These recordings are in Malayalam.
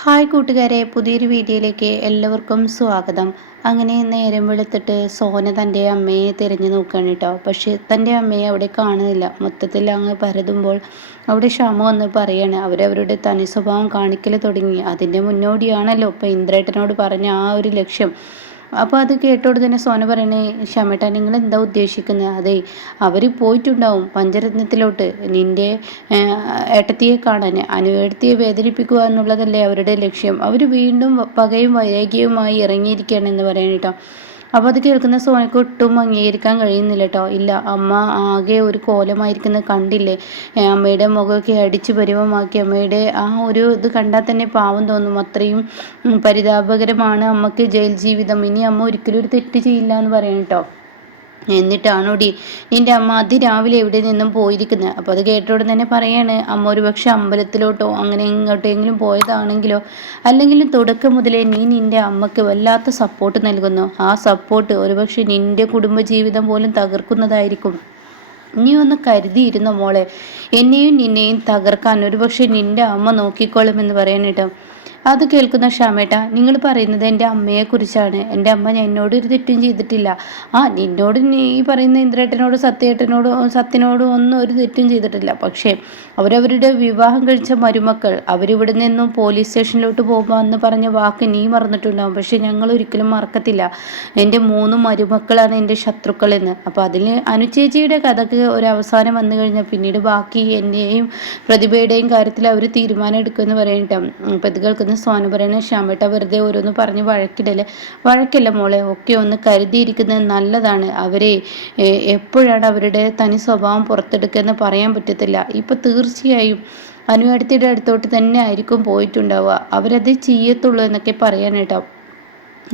ഹായ് കൂട്ടുകാരെ പുതിയൊരു വീഡിയോയിലേക്ക് എല്ലാവർക്കും സ്വാഗതം. അങ്ങനെ നേരം വെളുത്തിട്ട് സോന തന്റെ അമ്മയെ തിരഞ്ഞു നോക്കുകയാണ് കേട്ടോ. പക്ഷേ തന്റെ അമ്മയെ അവിടെ കാണുന്നില്ല. മൊത്തത്തിൽ അങ്ങ് പരതുമ്പോൾ അവിടെ ക്ഷമ വന്ന് പറയാണ് അവരവരുടെ തനി സ്വഭാവം കാണിക്കൽ തുടങ്ങി. അതിന്റെ മുന്നോടിയാണല്ലോ ഇപ്പം ഇന്ദ്രേട്ടനോട് പറഞ്ഞ ആ ഒരു ലക്ഷ്യം. അപ്പോൾ അത് കേട്ടോട് തന്നെ സോന പറയണേ ക്ഷമേട്ടാ നിങ്ങൾ എന്താ ഉദ്ദേശിക്കുന്നത് അതെ അവർ പോയിട്ടുണ്ടാവും പഞ്ചരത്നത്തിലോട്ട്. നിന്റെ ഏട്ടത്തിയെ കാണാൻ അനുവേടത്തിയെ വേദനിപ്പിക്കുക എന്നുള്ളതല്ലേ അവരുടെ ലക്ഷ്യം. അവർ വീണ്ടും പകയും വൈരാഗ്യവുമായി ഇറങ്ങിയിരിക്കുകയാണ് എന്ന് കേട്ടോ അപ്പോൾ അത് കേൾക്കുന്ന സോനയ്ക്ക് ഒട്ടും അംഗീകരിക്കാൻ കഴിയുന്നില്ല കേട്ടോ ഇല്ല അമ്മ ആകെ ഒരു കോലമായിരിക്കുന്നത് കണ്ടില്ലേ? അമ്മയുടെ മുഖമൊക്കെ അടിച്ചു പരിമമാക്കി അമ്മയുടെ ആ ഒരു ഇത് കണ്ടാൽ തന്നെ പാവം തോന്നും. അത്രയും പരിതാപകരമാണ് അമ്മയ്ക്ക് ജയിൽ ജീവിതം. ഇനി അമ്മ ഒരിക്കലും ഒരു തെറ്റ് ചെയ്യില്ല എന്ന് പറയാം കേട്ടോ എന്നിട്ടാണോടി നിന്റെ അമ്മ അതിരാവിലെ എവിടെ നിന്നും പോയിരിക്കുന്നത്? അപ്പോൾ അത് കേട്ടോട് തന്നെ പറയാണ് അമ്മ ഒരു പക്ഷെ അമ്പലത്തിലോട്ടോ അങ്ങനെ എങ്ങോട്ടെങ്കിലും പോയതാണെങ്കിലോ? അല്ലെങ്കിലും തുടക്കം മുതലേ നീ നിന്റെ അമ്മയ്ക്ക് വല്ലാത്ത സപ്പോർട്ട് നൽകുന്നു. ആ സപ്പോർട്ട് ഒരുപക്ഷെ നിന്റെ കുടുംബജീവിതം പോലും തകർക്കുന്നതായിരിക്കും. നീ ഒന്ന് കരുതിയിരുന്ന മോളെ? എന്നെയും നിന്നെയും തകർക്കാൻ ഒരുപക്ഷെ നിന്റെ അമ്മ നോക്കിക്കോളുമെന്ന് പറയാനിട്ടോ അത് കേൾക്കുന്ന ഷാമേട്ട നിങ്ങൾ പറയുന്നത് എന്റെ അമ്മയെക്കുറിച്ചാണ് എന്റെ അമ്മ എന്നോട് ഒരു തെറ്റും ചെയ്തിട്ടില്ല. ആ നിന്നോട് നീ പറയുന്ന ഇന്ദ്രേട്ടനോട് സത്യേട്ടനോട് സത്യനോടും ഒന്നും ഒരു തെറ്റും ചെയ്തിട്ടില്ല. പക്ഷേ അവരവരുടെ വിവാഹം കഴിച്ച മരുമക്കൾ അവരിവിടെ നിന്നും പോലീസ് സ്റ്റേഷനിലോട്ട് പോകുമ്പോൾ അന്ന് പറഞ്ഞ വാക്ക് നീ മറന്നിട്ടുണ്ടാവും. പക്ഷേ ഞങ്ങൾ ഒരിക്കലും മറക്കത്തില്ല. എന്റെ മൂന്ന് മരുമക്കളാണ് എന്റെ ശത്രുക്കളെന്ന്. അപ്പോൾ അതിൽ അനുചേച്ചിയുടെ കഥക്ക് ഒരു അവസാനം വന്നു കഴിഞ്ഞാൽ പിന്നീട് ബാക്കി എന്റെയും പ്രതിഭയുടെയും കാര്യത്തിൽ അവർ തീരുമാനം എടുക്കുമെന്ന് പറയട്ടെ. അപ്പോൾ ഇത് സോന പറയണേ ക്ഷമട്ട വെറുതെ ഓരോന്ന് പറഞ്ഞ് വഴക്കിടൽ. വഴക്കില്ല മോളെ ഒക്കെ ഒന്ന് കരുതിയിരിക്കുന്നത് നല്ലതാണ്. അവരെ എപ്പോഴാണ് അവരുടെ തനി സ്വഭാവം പുറത്തെടുക്കുക പറയാൻ പറ്റത്തില്ല. ഇപ്പം തീർച്ചയായും അനുവാടത്തിയുടെ അടുത്തോട്ട് തന്നെ ആയിരിക്കും പോയിട്ടുണ്ടാവുക. അവരത് ചെയ്യത്തുള്ളൂ എന്നൊക്കെ പറയാനേട്ടോ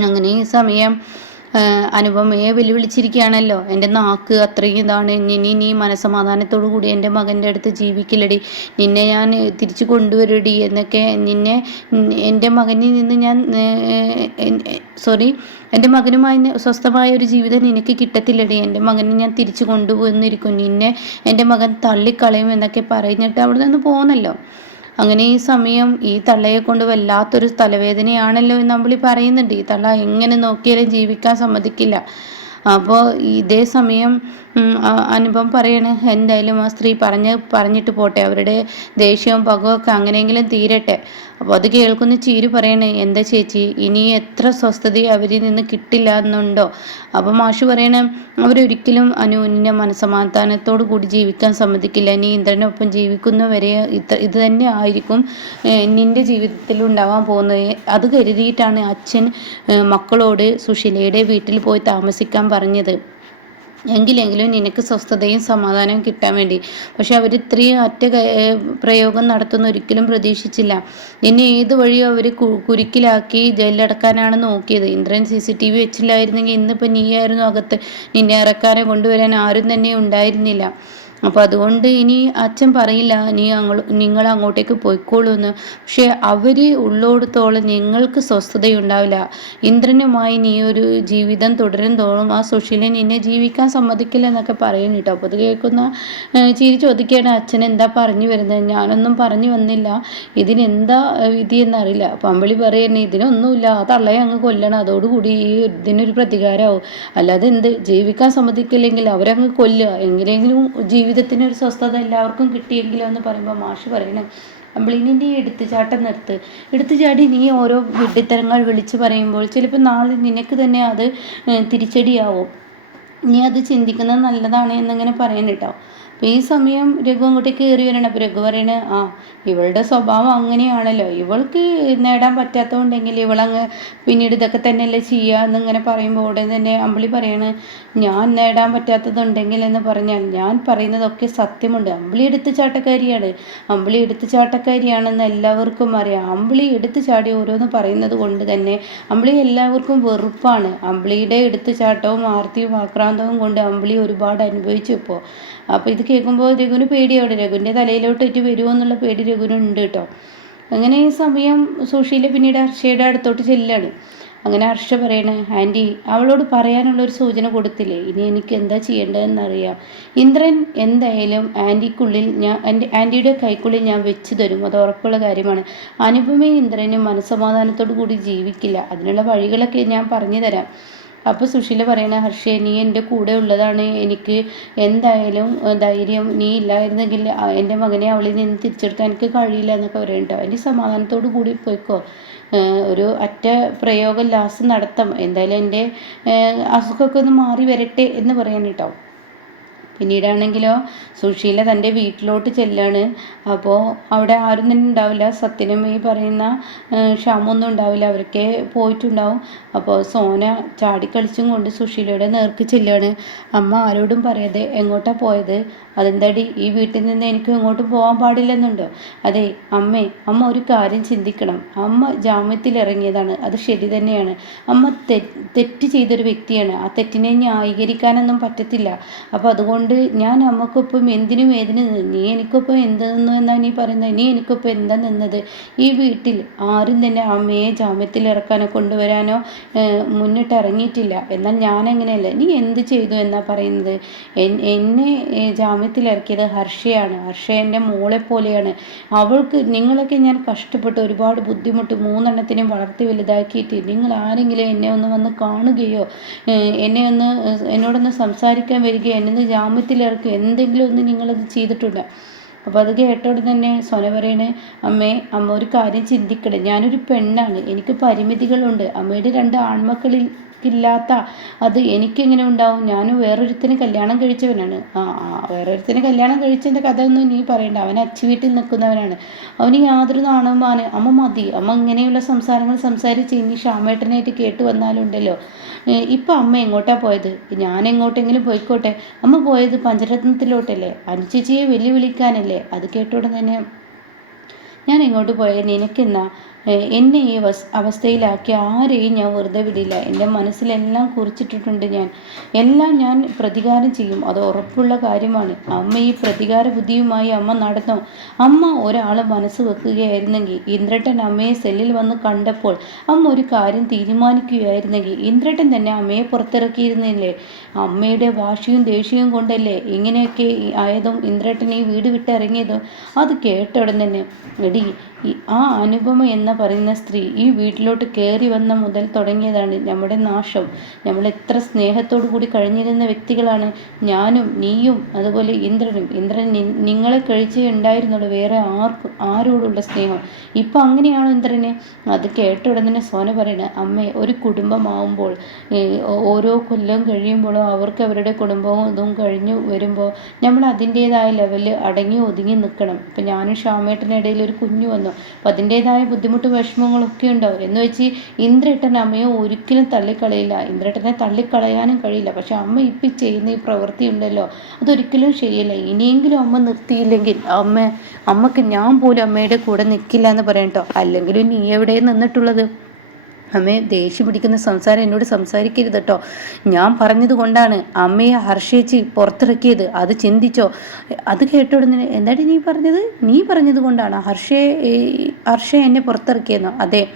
അങ്ങനെ ഈ സമയം അനുപമയെ വെല്ലുവിളിച്ചിരിക്കുകയാണല്ലോ. എന്റെ നാക്ക് അത്രയും ഇതാണ്. ഇനി നീ മനസമാധാനത്തോടു കൂടി എന്റെ മകന്റെ അടുത്ത് ജീവിക്കില്ലടി നിന്നെ ഞാൻ തിരിച്ചു കൊണ്ടുവരടി എന്നൊക്കെ നിന്നെ എന്റെ മകനിൽ നിന്ന് ഞാൻ സോറി എന്റെ മകനുമായി സ്വസ്ഥമായ ഒരു ജീവിതം നിനക്ക് കിട്ടത്തില്ലടി. എന്റെ മകനെ ഞാൻ തിരിച്ചു കൊണ്ടുപോകുന്നിരിക്കും നിന്നെ എന്റെ മകൻ തള്ളിക്കളയും എന്നൊക്കെ പറഞ്ഞിട്ട് അവിടെ നിന്ന് പോകുന്നല്ലോ അങ്ങനെ ഈ സമയം ഈ തള്ളയെ കൊണ്ട് വല്ലാത്തൊരു തലവേദനയാണല്ലോ എന്ന് നമ്മൾ പറയുന്നുണ്ട്. ഈ തള്ള എങ്ങനെ നോക്കിയാലും ജീവിക്കാൻ സമ്മതിക്കില്ല. അപ്പോൾ ഇതേ സമയം അനുഭവം പറയാണ് എന്തായാലും ആ സ്ത്രീ പറഞ്ഞ് പറഞ്ഞിട്ട് പോട്ടെ. അവരുടെ ദേഷ്യവും പകവൊക്കെ അങ്ങനെയെങ്കിലും തീരട്ടെ. അപ്പോൾ അത് കേൾക്കുന്ന ചീരു പറയണേ എന്താ ചേച്ചി ഇനി എത്ര സ്വസ്ഥത അവരിൽ നിന്ന് കിട്ടില്ല എന്നുണ്ടോ? അപ്പോൾ മാഷു പറയണ അവരൊരിക്കലും അനുവിന്റെ മനസമാധാനത്തോടു കൂടി ജീവിക്കാൻ സമ്മതിക്കില്ല. നീ ഇന്ദ്രനൊപ്പം ജീവിക്കുന്നവരെ ഇത്ര ഇത് തന്നെ ആയിരിക്കും നിന്റെ ജീവിതത്തിൽ ഉണ്ടാവാൻ പോകുന്നത്. അത് കരുതിയിട്ടാണ് അച്ഛൻ മക്കളോട് സുശീലയുടെ വീട്ടിൽ പോയി താമസിക്കാൻ പറഞ്ഞത്. എങ്കിലെങ്കിലും നിനക്ക് സ്വസ്ഥതയും സമാധാനവും കിട്ടാൻ വേണ്ടി. പക്ഷെ അവർ ഇത്രയും ഒറ്റ പ്രയോഗം നടത്തുന്ന ഒരിക്കലും പ്രതീക്ഷിച്ചില്ല. നിന്നെ ഏത് വഴിയോ അവർ കുരുക്കിലാക്കി ജയിലടക്കാനാണ് നോക്കിയത്. Indran C C T V വെച്ചില്ലായിരുന്നെങ്കിൽ ഇന്നിപ്പോൾ നീയായിരുന്നു അകത്ത് നിന്നെ ഇറക്കാനെ കൊണ്ടുവരാൻ ആരും തന്നെ ഉണ്ടായിരുന്നില്ല. അപ്പോൾ അതുകൊണ്ട് ഇനി അച്ഛൻ പറയില്ല നീ അങ്ങോ നിങ്ങൾ അങ്ങോട്ടേക്ക് പോയിക്കോളൂ എന്ന് പക്ഷേ അവർ ഉള്ളോടത്തോളം നിങ്ങൾക്ക് സ്വസ്ഥതയുണ്ടാവില്ല. ഇന്ദ്രനുമായി നീ ഒരു ജീവിതം തുടരും തോളും ആ സുശീലൻ നിന്നെ ജീവിക്കാൻ സമ്മതിക്കില്ല എന്നൊക്കെ പറയുന്നു കേട്ടോ. അപ്പോൾ അത് കേൾക്കുന്ന ചിരി ചോദിക്കുകയാണ് അച്ഛൻ എന്താ പറഞ്ഞു വരുന്നത്? ഞാനൊന്നും പറഞ്ഞു വന്നില്ല. ഇതിനെന്താ വിധി എന്നറിയില്ല. പമ്പളി പറയുന്നത് ഇതിനൊന്നുമില്ല ആ തള്ളയെ അങ്ങ് കൊല്ലണം. അതോടുകൂടി ഈ ഇതിനൊരു പ്രതികാരമാവും. അല്ലാതെ എന്ത്? ജീവിക്കാൻ സമ്മതിക്കില്ലെങ്കിൽ അവരങ്ങ് കൊല്ലുക. എങ്ങനെയെങ്കിലും ജീവിതം ജീവിതത്തിനൊരു സ്വസ്ഥത എല്ലാവർക്കും കിട്ടിയെങ്കിലോ എന്ന് പറയുമ്പോൾ മാഷ് പറയണേ അമ്പിളിനിന്റെ ഈ എടുത്തുചാട്ടം നിർത്ത്. എടുത്തുചാടി നീ ഓരോ വിഡ്ഢിത്തരങ്ങൾ വിളിച്ചു പറയുമ്പോൾ ചിലപ്പോൾ നാളെ നിനക്ക് തന്നെ അത് തിരിച്ചടിയാവും. നീ അത് ചിന്തിക്കുന്നത് നല്ലതാണ് എന്നിങ്ങനെ കേട്ടോ ഈ സമയം രഘു അങ്ങോട്ട് കയറി വരണം. അപ്പോൾ രഘു പറയണ ആ ഇവളുടെ സ്വഭാവം അങ്ങനെയാണല്ലോ. ഇവൾക്ക് നേടാൻ പറ്റാത്തതുകൊണ്ടെങ്കിൽ ഇവളങ്ങ് പിന്നീട് ഇതൊക്കെ തന്നെയല്ലേ ചെയ്യുക എന്നിങ്ങനെ പറയുമ്പോൾ ഉടനെ തന്നെ അമ്പിളി പറയാണ് ഞാൻ നേടാൻ പറ്റാത്തതുണ്ടെങ്കിൽ എന്ന് പറഞ്ഞാൽ ഞാൻ പറയുന്നതൊക്കെ സത്യമുണ്ട്. അമ്പിളി എടുത്ത് ചാട്ടക്കാരിയാണ് അമ്പിളി എടുത്ത് ചാട്ടക്കാരിയാണെന്ന് എല്ലാവർക്കും അറിയാം. അമ്പിളി എടുത്ത് ചാടി ഓരോന്ന് പറയുന്നത് കൊണ്ട് തന്നെ അമ്പിളി എല്ലാവർക്കും വെറുപ്പാണ്. അമ്പിളിയുടെ എടുത്ത് ചാട്ടവും ആർത്തിയും ആക്രാന്തവും കൊണ്ട് അമ്പിളി ഒരുപാട് അനുഭവിച്ചു ഇപ്പോൾ അപ്പോൾ ഇത് കേൾക്കുമ്പോൾ രഘുവിന് പേടിയോടെ രഘുവിന്റെ തലയിലോട്ട് ഇറ്റ് വരുമോ എന്നുള്ള പേടി രഘുവിനുണ്ട് കേട്ടോ. അങ്ങനെ ഈ സമയം സുശീല പിന്നീട് അർഷയുടെ അടുത്തോട്ട് ചെല്ലാണ്. അങ്ങനെ ഹർഷ പറയണേ ആന്റി അവളോട് പറയാനുള്ള ഒരു സൂചന കൊടുത്തില്ലേ? ഇനി എനിക്ക് എന്താ ചെയ്യേണ്ടതെന്നറിയാം. ഇന്ദ്രൻ എന്തായാലും ആന്റിക്കുള്ളിൽ ഞാൻ എന്റെ ആന്റിയുടെ കൈക്കുള്ളിൽ ഞാൻ വെച്ച് തരും. അത് ഉറപ്പുള്ള കാര്യമാണ്. അനുപമയും ഇന്ദ്രനും മനസ്സമാധാനത്തോടു കൂടി ജീവിക്കില്ല. അതിനുള്ള വഴികളൊക്കെ ഞാൻ പറഞ്ഞു തരാം. അപ്പോൾ സുശീല പറയണ ഹർഷേ നീ എന്റെ കൂടെ ഉള്ളതാണ്. എനിക്ക് എന്തായാലും ധൈര്യം നീ ഇല്ലായിരുന്നെങ്കിൽ എന്റെ മകനെ അവളിൽ നിന്ന് തിരിച്ചെടുക്കാൻ എനിക്ക് കഴിയില്ല എന്നൊക്കെ പറയണ്ടോ എന്റെ സമാധാനത്തോടു കൂടി പോയിക്കോ. ഒരു അറ്റ പ്രയോഗം ലാസ്റ്റ് നടത്താം. എന്തായാലും എന്റെ അസുഖമൊക്കെ ഒന്ന് മാറി വരട്ടെ എന്ന് പറയാൻ കേട്ടോ പിന്നീടാണെങ്കിലോ സുശീല തന്റെ വീട്ടിലോട്ട് ചെല്ലാണ്. അപ്പോൾ അവിടെ ആരും തന്നെ ഉണ്ടാവില്ല. സത്യനും ഈ പറയുന്ന ക്ഷാമൊന്നും ഉണ്ടാവില്ല. അവരൊക്കെ പോയിട്ടുണ്ടാവും. അപ്പോൾ സോന ചാടിക്കളിച്ചും കൊണ്ട് സുശീലയുടെ നേർക്ക് ചെല്ലാണ്. അമ്മ ആരോടും പറയാതെ എങ്ങോട്ടാണ് പോയത്? അതെന്താടി? ഈ വീട്ടിൽ നിന്ന് എനിക്ക് എങ്ങോട്ടും പോകാൻ പാടില്ലെന്നുണ്ടോ? അതെ അമ്മേ അമ്മ ഒരു കാര്യം ചിന്തിക്കണം. അമ്മ ജാമ്യത്തിൽ ഇറങ്ങിയതാണ്. അത് ശരി തന്നെയാണ്. അമ്മ തെറ്റ് ചെയ്തൊരു വ്യക്തിയാണ്. ആ തെറ്റിനെ ന്യായീകരിക്കാനൊന്നും പറ്റത്തില്ല. അപ്പോൾ അതുകൊണ്ട് ഞാൻ അമ്മക്കൊപ്പം എന്തിനും ഏതിനും നീ എനിക്കൊപ്പം എന്ത് നിന്നു എന്നാണ് നീ പറയുന്നത് നീ എനിക്കൊപ്പം എന്താ നിന്നത്? ഈ വീട്ടിൽ ആരും തന്നെ അമ്മയെ ജാമ്യത്തിൽ ഇറക്കാനോ കൊണ്ടുവരാനോ മുന്നിട്ട് ഇറങ്ങിയിട്ടില്ല എന്നാൽ ഞാൻ അങ്ങനെയല്ല നീ എന്ത് ചെയ്തു എന്നാ പറയുന്നത്? എന്നെ ജാമ്യത്തിൽ ഇറക്കിയത് ഹർഷയാണ്. ഹർഷ എന്റെ മോളെ പോലെയാണ്. അവൾക്ക് നിങ്ങളൊക്കെ ഞാൻ കഷ്ടപ്പെട്ട് ഒരുപാട് ബുദ്ധിമുട്ട് മൂന്നെണ്ണത്തിനും വളർത്തി വലുതാക്കിയിട്ട് നിങ്ങൾ ആരെങ്കിലും എന്നെ ഒന്ന് വന്ന് കാണുകയോ എന്നെ ഒന്ന് എന്നോടൊന്ന് സംസാരിക്കാൻ വരികയോ എന്നെ ഒന്ന് ജാമ്യത്തിലിറക്കുകയോ എന്തെങ്കിലും ഒന്ന് നിങ്ങളത് ചെയ്തിട്ടുണ്ട്? അപ്പോൾ അത് കേട്ടോടെ തന്നെ സോന പറയണേ അമ്മേ അമ്മ ഒരു കാര്യം ചിന്തിക്കണേ ഞാനൊരു പെണ്ണാണ്. എനിക്ക് പരിമിതികളുണ്ട്. അമ്മയുടെ രണ്ട് ആൺമക്കളിൽ ഇല്ലാത്ത അത് എനിക്കെങ്ങനെ ഉണ്ടാവും? ഞാനും വേറൊരുത്തിന് കല്യാണം കഴിച്ചവനാണ്. ആ വേറൊരുത്തിന് കല്യാണം കഴിച്ചതിന്റെ കഥ ഒന്നും നീ പറയണ്ട. അവൻ അച്ചു വീട്ടിൽ നിൽക്കുന്നവനാണ്. അവന് യാതൊരു നാണവുമാണ് അമ്മ മതി. അമ്മ ഇങ്ങനെയുള്ള സംസാരങ്ങൾ സംസാരിച്ച് ഇനി ഷാമേട്ടനായിട്ട് കേട്ട് വന്നാലുണ്ടല്ലോ. ഇപ്പം അമ്മ എങ്ങോട്ടാ പോയത്? ഞാൻ എങ്ങോട്ടെങ്കിലും പോയിക്കോട്ടെ? അമ്മ പോയത് പഞ്ചരത്നത്തിലോട്ടല്ലേ? അനുചേച്ചിയെ വെല്ലുവിളിക്കാനല്ലേ? അത് കേട്ടോടെ തന്നെ ഞാൻ എങ്ങോട്ട് പോയത് നിനക്കെന്നാ? എന്നെ ഈ അവസ്ഥയിലാക്കി ആരെയും ഞാൻ വെറുതെ വിടില്ല. എന്റെ മനസ്സിലെല്ലാം കുറിച്ചിട്ടിട്ടുണ്ട് ഞാൻ. എല്ലാം ഞാൻ പ്രതികാരം ചെയ്യും. അത് ഉറപ്പുള്ള കാര്യമാണ്. അമ്മ ഈ പ്രതികാര ബുദ്ധിയുമായി അമ്മ നടന്നോ. അമ്മ ഒരാളെ മനസ്സ് വെക്കുകയായിരുന്നെങ്കിൽ ഇന്ദ്രട്ടൻ അമ്മയെ സെല്ലിൽ വന്ന് കണ്ടപ്പോൾ അമ്മ ഒരു കാര്യം തീരുമാനിക്കുകയായിരുന്നെങ്കിൽ ഇന്ദ്രട്ടൻ തന്നെ അമ്മയെ പുറത്തിറക്കിയിരുന്നില്ലേ? അമ്മയുടെ വാശിയും ദേഷ്യവും കൊണ്ടല്ലേ ഇങ്ങനെയൊക്കെ ആയതും ഇന്ദ്രട്ടൻ ഈ വീട് വിട്ടിറങ്ങിയതും അത് കേട്ട ഉടൻ തന്നെ എടി ആ അനുപമ എന്ന പറയുന്ന സ്ത്രീ ഈ വീട്ടിലോട്ട് കയറി വന്ന മുതൽ തുടങ്ങിയതാണ് നമ്മുടെ നാശം. നമ്മൾ എത്ര സ്നേഹത്തോടു കൂടി കഴിഞ്ഞിരുന്ന വ്യക്തികളാണ്. ഞാനും നീയും അതുപോലെ ഇന്ദ്രനും. ഇന്ദ്രൻ നിങ്ങളെ കഴിച്ചേ ഉണ്ടായിരുന്നുള്ളൂ. വേറെ ആർക്കും ആരോടുള്ള സ്നേഹം? ഇപ്പം അങ്ങനെയാണോ ഇന്ദ്രന്? അത് കേട്ട ഉടനെ സോന പറയണേ അമ്മേ ഒരു കുടുംബമാവുമ്പോൾ ഓരോ കൊല്ലം കഴിയുമ്പോഴും അവർക്ക് അവരുടെ കുടുംബവും ഇതും കഴിഞ്ഞു വരുമ്പോൾ നമ്മൾ അതിന്റെതായ ലെവലിൽ അടങ്ങി ഒതുങ്ങി നിൽക്കണം. ഇപ്പം ഞാനും ഷാമേട്ടനിടയിൽ ഒരു കുഞ്ഞു വന്നു. അപ്പം അതിന്റേതായ ബുദ്ധിമുട്ട് വിഷമങ്ങളൊക്കെ ഉണ്ടാവും. എന്ന് വെച്ച് ഇന്ദ്രേട്ടൻ അമ്മയെ ഒരിക്കലും തള്ളിക്കളയില്ല. ഇന്ദ്രേട്ടനെ തള്ളിക്കളയാനും കഴിയില്ല. പക്ഷെ അമ്മ ഇപ്പം ചെയ്യുന്ന ഈ പ്രവൃത്തി ഉണ്ടല്ലോ അതൊരിക്കലും ശരിയല്ല. ഇനിയെങ്കിലും അമ്മ നിർത്തിയില്ലെങ്കിൽ അമ്മ അമ്മയ്ക്ക് ഞാൻ പോലും അമ്മയുടെ കൂടെ നിൽക്കില്ല എന്ന് പറയട്ടോ അല്ലെങ്കിലും നീ എവിടെ നിന്നിട്ടുള്ളത്? അമ്മയെ ദേഷ്യം പിടിക്കുന്ന സംസാരം എന്നോട് സംസാരിക്കരുത് കേട്ടോ. ഞാൻ പറഞ്ഞത് കൊണ്ടാണ് അമ്മയെ ഹർഷേച്ചി പുറത്തിറക്കിയത്. അത് ചിന്തിച്ചോ? അത് കേട്ടോടുന്നതിന് എന്താടി നീ പറഞ്ഞത്? നീ പറഞ്ഞത് കൊണ്ടാണ്? ഹർഷയെ ഹർഷ എന്നെ പുറത്തിറക്കിയെന്നോ? അതെ.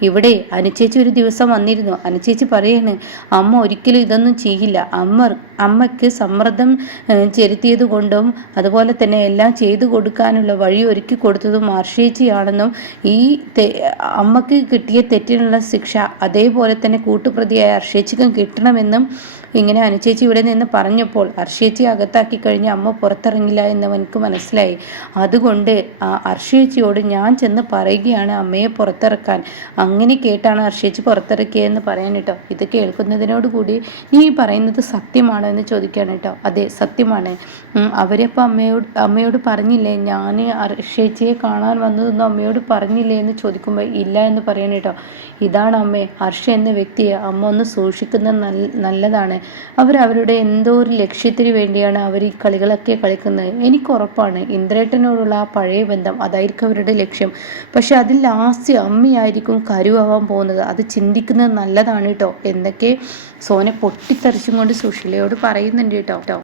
ഇവിടെ അനുചേച്ചി ഒരു ദിവസം വന്നിരുന്നു. അനുചേച്ചി പറയാണ് അമ്മ ഒരിക്കലും ഇതൊന്നും ചെയ്യില്ല. അമ്മ അമ്മയ്ക്ക് സമ്മർദ്ദം ചെലുത്തിയത് കൊണ്ടും അതുപോലെ തന്നെ എല്ലാം ചെയ്തു കൊടുക്കാനുള്ള വഴി ഒരുക്കി കൊടുത്തതും മാർഷേച്ചിയാണെന്നും ഈ അമ്മയ്ക്ക് കിട്ടിയ തെറ്റിനുള്ള ശിക്ഷ അതേപോലെ തന്നെ കൂട്ടുപ്രതിയായ അർഷേച്ചിക്കും കിട്ടണമെന്നും ഇങ്ങനെ അനുചേച്ചി ഇവിടെ നിന്ന് പറഞ്ഞപ്പോൾ അർഷേച്ചി അകത്താക്കി കഴിഞ്ഞ് അമ്മ പുറത്തിറങ്ങില്ല എന്നവനക്ക് മനസ്സിലായി. അതുകൊണ്ട് ആ അർഷേച്ചിയോട് ഞാൻ ചെന്ന് പറയുകയാണ് അമ്മയെ പുറത്തിറക്കാൻ. അങ്ങനെ കേട്ടാണ് അർഷേച്ചി പുറത്തിറക്കിയതെന്ന് പറയാൻ കേട്ടോ. ഇത് കേൾക്കുന്നതിനോട് കൂടി നീ പറയുന്നത് സത്യമാണോ എന്ന് ചോദിക്കുകയാണ് കേട്ടോ. അതെ സത്യമാണ്. അവരിപ്പോൾ അമ്മയോട് അമ്മയോട് പറഞ്ഞില്ലേ ഞാൻ അർഷേച്ചിയെ കാണാൻ വന്നതൊന്നും അമ്മയോട് പറഞ്ഞില്ലേ എന്ന് ചോദിക്കുമ്പോൾ ഇല്ല എന്ന് പറയാൻ കേട്ടോ. ഇതാണ് അമ്മേ ഹർഷ എന്ന വ്യക്തിയെ അമ്മ ഒന്ന് സൂക്ഷിക്കുന്നത് നല്ലതാണ്. അവർ അവരുടെ എന്തോ ഒരു ലക്ഷ്യത്തിന് വേണ്ടിയാണ് അവർ ഈ കളികളൊക്കെ കളിക്കുന്നത്. എനിക്ക് ഉറപ്പാണ് ഇന്ദ്രേട്ടനോടുള്ള ആ പഴയ ബന്ധം അതായിരിക്കും അവരുടെ ലക്ഷ്യം. പക്ഷെ അതിൽ ലാസ്റ്റ് അമ്മയായിരിക്കും കരുവാവാൻ പോകുന്നത്. അത് ചിന്തിക്കുന്നത് നല്ലതാണ് കേട്ടോ. എന്നൊക്കെ സോനെ പൊട്ടിത്തെറിച്ചും കൊണ്ട് സുഷിലയോട് പറയുന്നുണ്ട് കേട്ടോ.